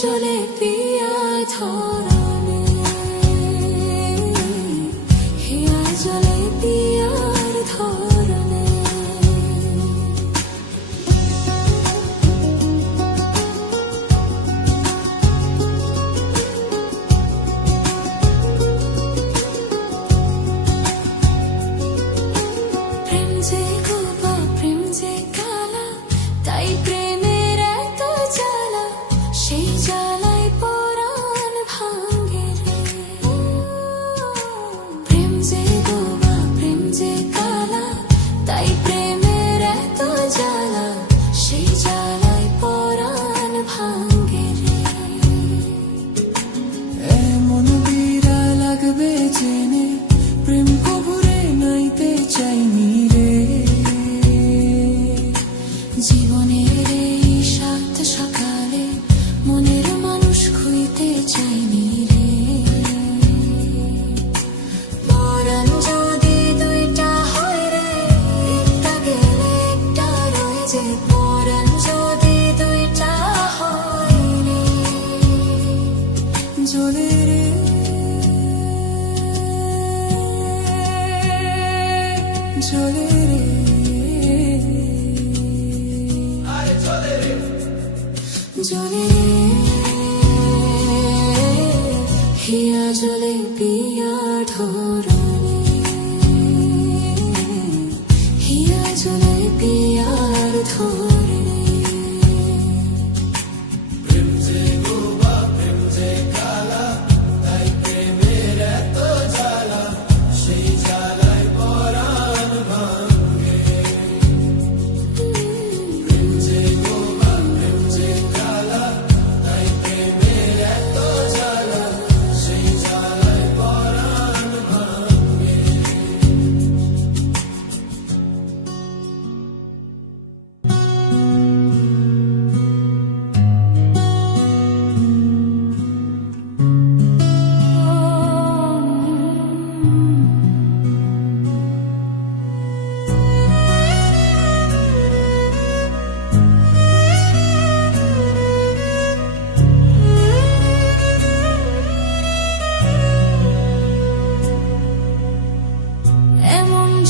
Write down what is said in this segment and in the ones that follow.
চলে পিয়া ধরনে, হিয়া চলে পিয়ার ধরনে। প্রেম যে গোপা প্রেম যে কালা, তাই প্রেমের এত জ্বালা, সেই জ্বালায় পরাণ ভাঙে রে। প্রেম যে গোপা প্রেম যে কালা, তাই প্রেমের এত জ্বালা, সেই জ্বালায় পরাণ ভাঙে রে। এমন বিরা লাগবে জেনে প্রেম কবুরে নাইতে চাইনি রে। জীবনের এই সাত সকালে মনের মানুষ খুঁজতে চাইনি রে। পরাণ যদি দুইটা হয় রে, একটা গেলে একটা রয়ে যে। পরাণ যদি দুইটা হয় রে, জ্বলে রে জ্বলে রে জ্বলে হিয়া জ্বলে পিয়া ধরনে, হিয়া জ্বলে পিয়ার ধরনে।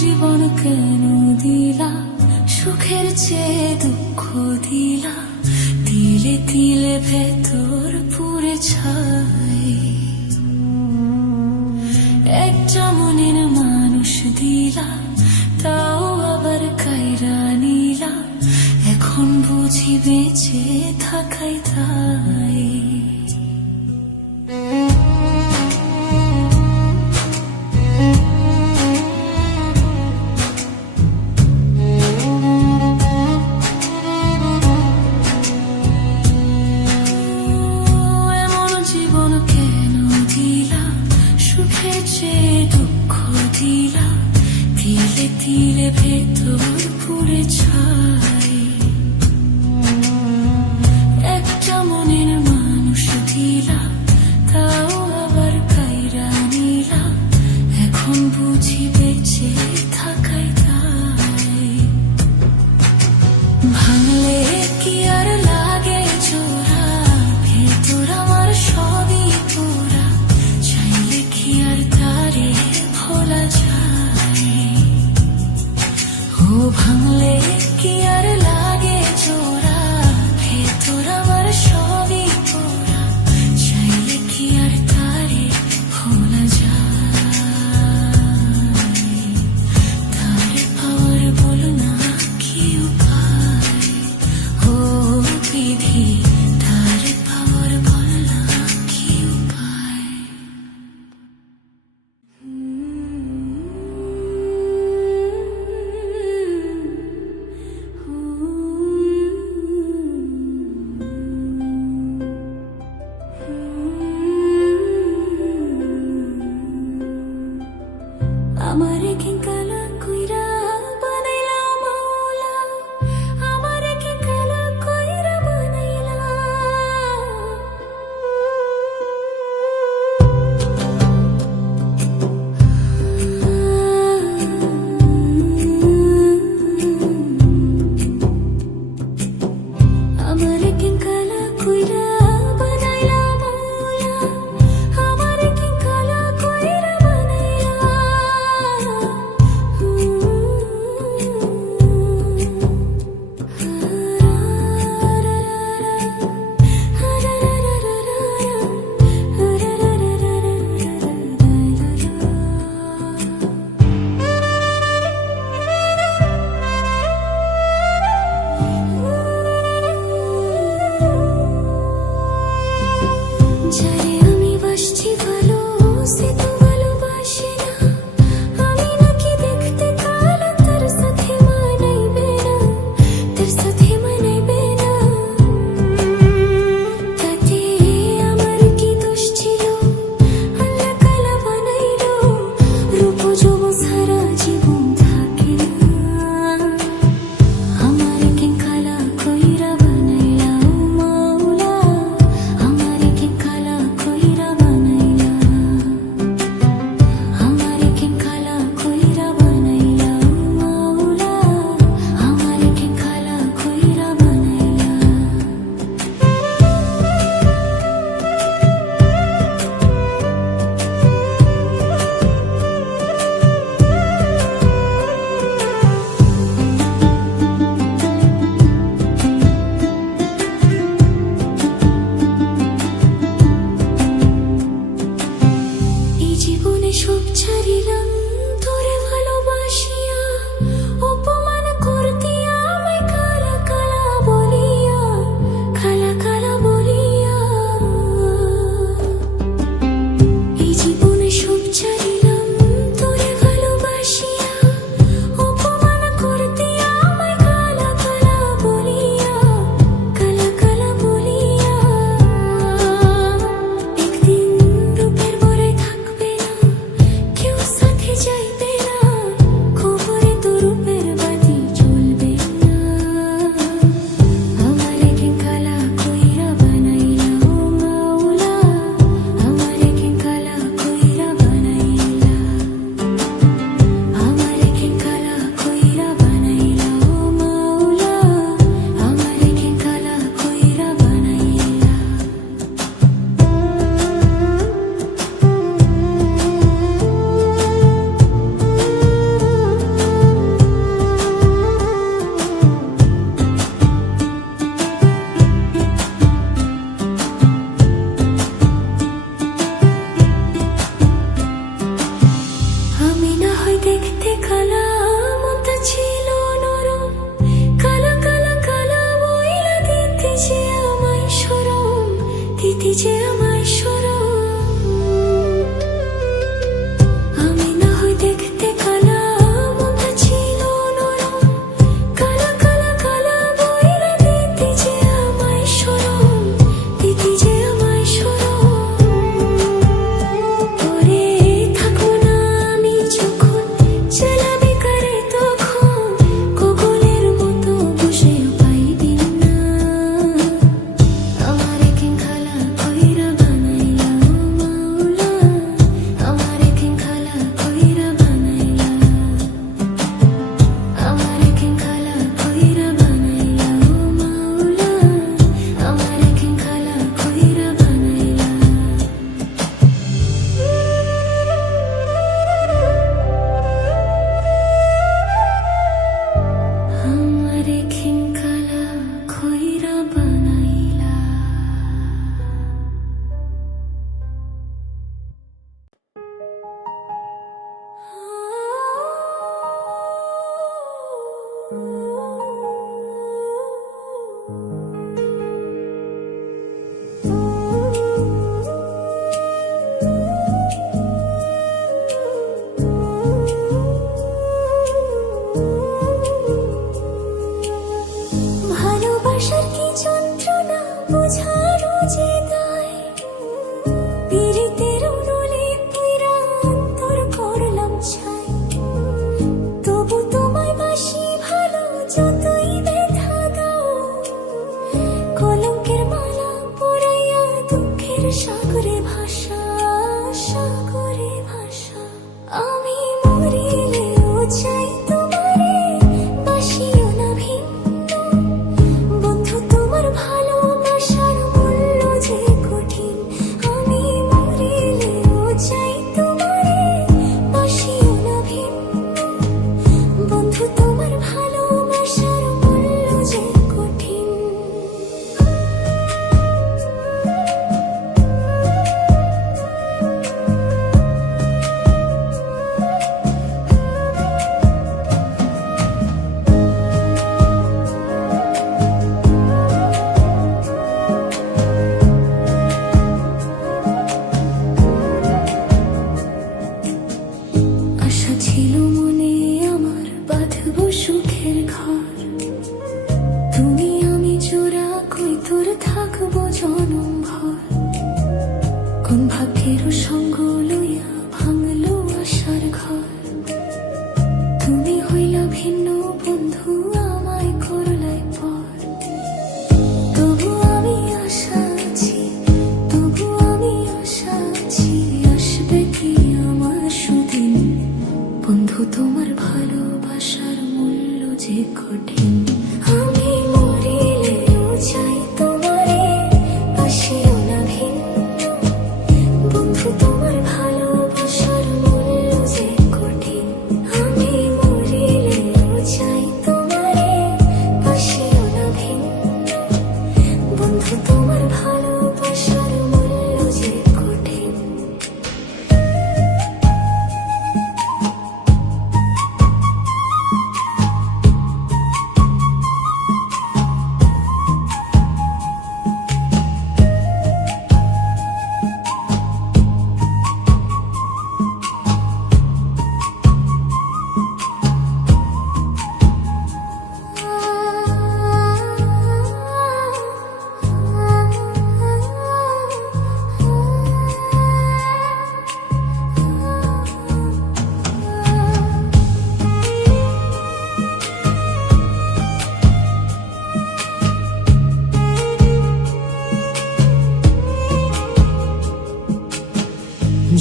জীবন কেন দিলা, সুখের চেয়ে দুঃখ দিলা, তিলে তিলে ভেতর পুরে ছাই। একটা মনের মানুষ দিলা, তাও আবার কাইরা নিলা, এখন বুঝি বেঁচে থাকাই তাই। দুঃখ দিলা, তিলে তিলে ভেতর পুরে ছাই। একটা মনের মানুষ দিলা, তাও আবার কাইরা নিলা, এখন বুঝি বেঁচে থাকাই তাই। ভাঙলে কি আর লাগে জোড়া, ভেতর আমার সবই পোড়া, চাইলে কি আর তারে ভোলা যায়। ও ভাঙলে কি আর লাগে জোড়া, ভেতর আমার সবই পোড়া, চাইলে কি আর তারে ভোলা যায়। তারে পাওয়ার বলো না কি উপায়, ও বিধি তারে পাওয়ার বলো না কি উপায়। Ooh.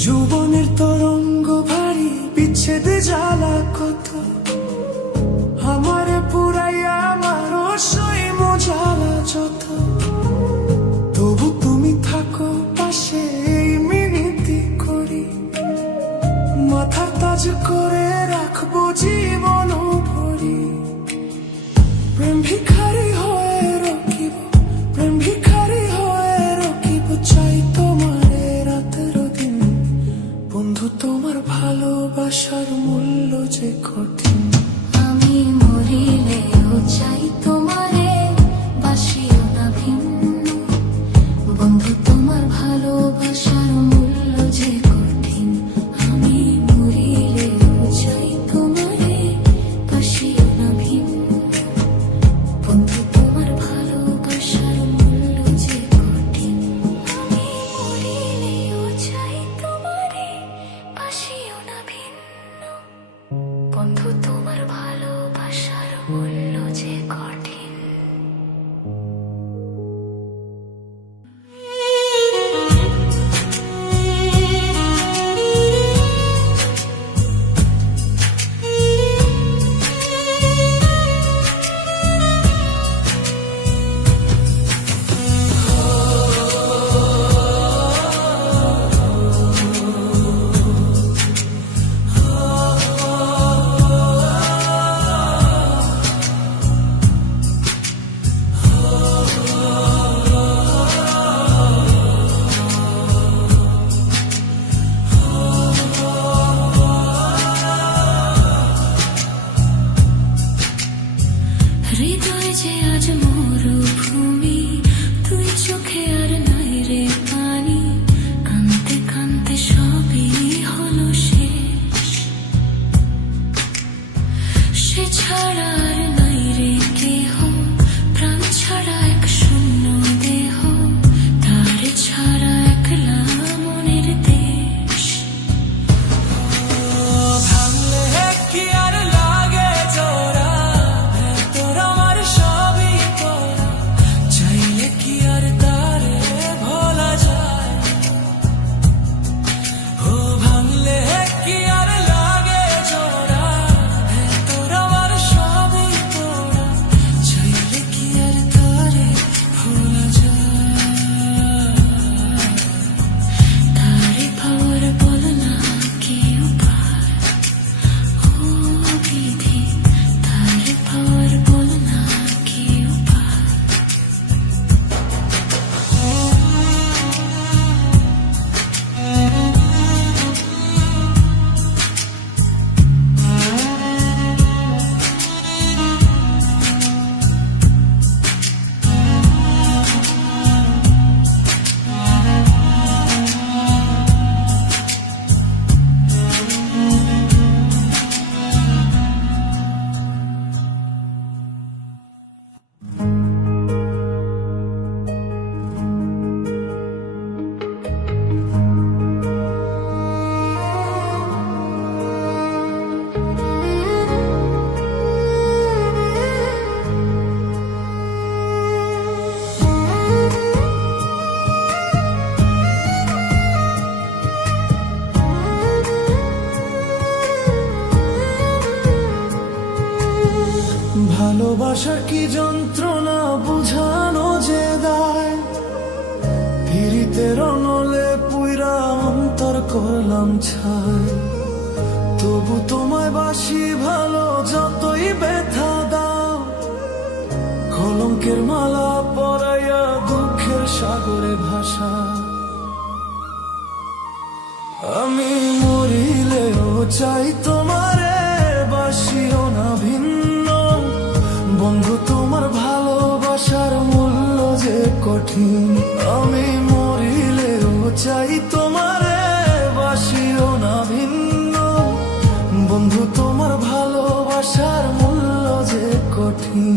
যৌবনের তরঙ্গ ভারী, বিচ্ছেদে জ্বালা কত, আমারে পুরাইয়া আমার সই মজালা যত, তবু তুমি থাকো পাশে এই মিনতি করি, মাথার তাজ করে রাখবো জীবন ভরি। প্রেম ভিখারি হয়ে রকিব, প্রেম ভিখারি হয়ে রকিব, চাই তোমারে রাতের দিন। বন্ধু তোমার ভালোবাসার মূল্য যে কঠিন। আমি মরিলেও চাই তোমারে, বাসিও না ভিন্ন। বন্ধু তোমার ভালোবাসার মূল্য যে কঠিন। আমি মরিলেও চাই তোমারে, বাসিও না ভিন্ন। বন্ধু তোমার ভালোবাসার মূল্য যে কঠিন। আমি মরিলেও চাই তোমারে, বাসিও না ভিন্ন। বন্ধু তোমার ভালোবাসার মূল্য যে কঠিন। হৃদয় যে আজ মরুভূমি, তুই চোখে আর নাই রে পানি। কানতে কানতে সবই হলো শেষ, সে ছাড়া আর নাই রে কেহ। প্রাণ ছাড়া এক শূন্য দেহ, তার ছাড়া একলা মনের দেশ। ভাঙলে কি আর লাগে জোড়া, ভেতর আমার সবই তোরা, চাইলে কি আর তারে ভোলা যায়। ও ভাঙলে কি আর লাগে জোড়া, ভেতর আমার সবই তোরা, চাইলে কি আর তারে ভোলা যায়। তারে পাওয়ার বল না কি উপায়, ও বিধি। তারে পাওয়ার বল না কি উপায়। ভালোবাসার কি যন্ত্রণা বুঝানো যে দায়, পীড়িতের অনলে পুইরা অন্তর করলাম ছাই। তবু তোমায় বাসি ভালো, যতই ব্যথা দাও। কলঙ্কের মালা পরাইয়া দুঃখের সাগরে ভাষা। আমি মরিলেও চাই তোমারে, বাসিও না ভিন্ন। বন্ধু তোমার ভালোবাসার মূল্য যে কঠিন। আমি মরিলেও চাই তোমারে, বাসিও না ভিন্ন। বন্ধু তোমার ভালোবাসার মূল্য যে কঠিন।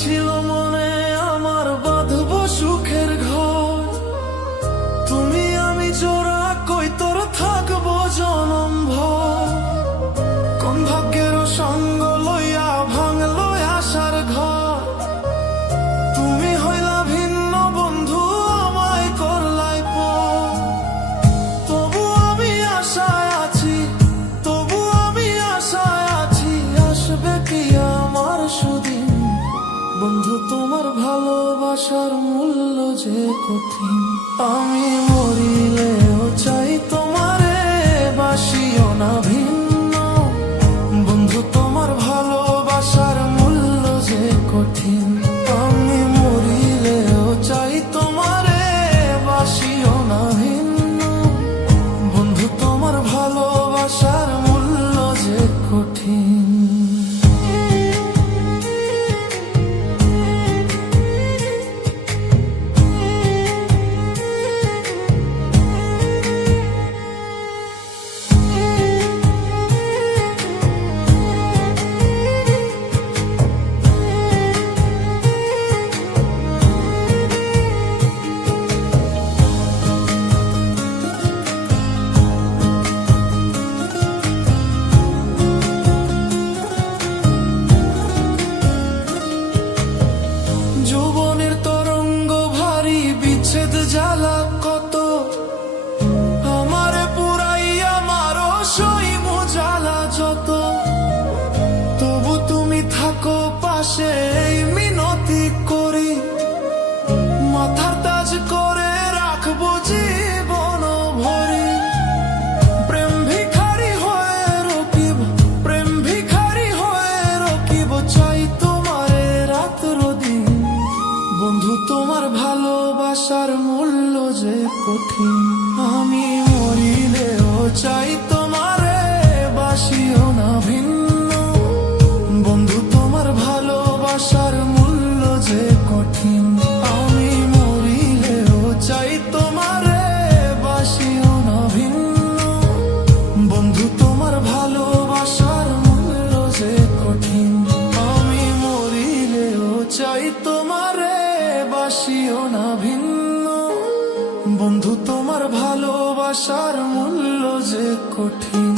ছিল মনে আমার বাঁধব সুখের ঘর, তুমি আমি জোড়া কই তোর থাকবো জনম ভর। কোন ভাগ্যের সঙ্গ লইয়া ভাঙলো আশার ঘর, তুমি হইলা ভিন্ন বন্ধু আমায় করলাই পর। তবু আমি আশায় আছি, তবু আমি আশায় আছি, আসবে কি আমার সুদিন। বন্ধু তোমার ভালোবাসার মূল্য যে কঠিন, আমি মরিলেও চাই তোমারে বাসিও না ভিন্ন। বন্ধু তোমার ভালোবাসার মূল্য যে কঠিন, আমি মরিলেও চাই তোমারে বাসিও না ভিন্ন। বন্ধু তোমার ভালোবাসার মূল্য যে কঠিন। যৌবনের তরঙ্গ ভারী, বিচ্ছেদ জ্বালা কত, আমারে পুরাইয়া মারো সইব জ্বালা যত। তবু তুমি থাকো পাশে এই মিনতি করি, মাথার তাজ করে রাখবো জীবন ভরি। প্রেম ভিখারি হয়ে রকিব, প্রেম ভিখারি হয়ে রকিব, চাই তোমারে রাত্র দিন। বন্ধু তোমার ভালোবাসার মূল্য যে কঠিন, আমি মরিলেও চাই তোমারে বাসিও না ভিন্ন। বন্ধু তোমার ভালোবাসার মূল্য যে কঠিন, আমি মরিলেও চাই তোমারে বাসিও না ভিন্ন। বন্ধু তোমার ভালোবাসার মূল্য যে কঠিন, আমি মরিলেও চাই তোমারে বাসিও না ভিন্ন। বন্ধু তোমার ভালোবাসার মূল্য যে কঠিন।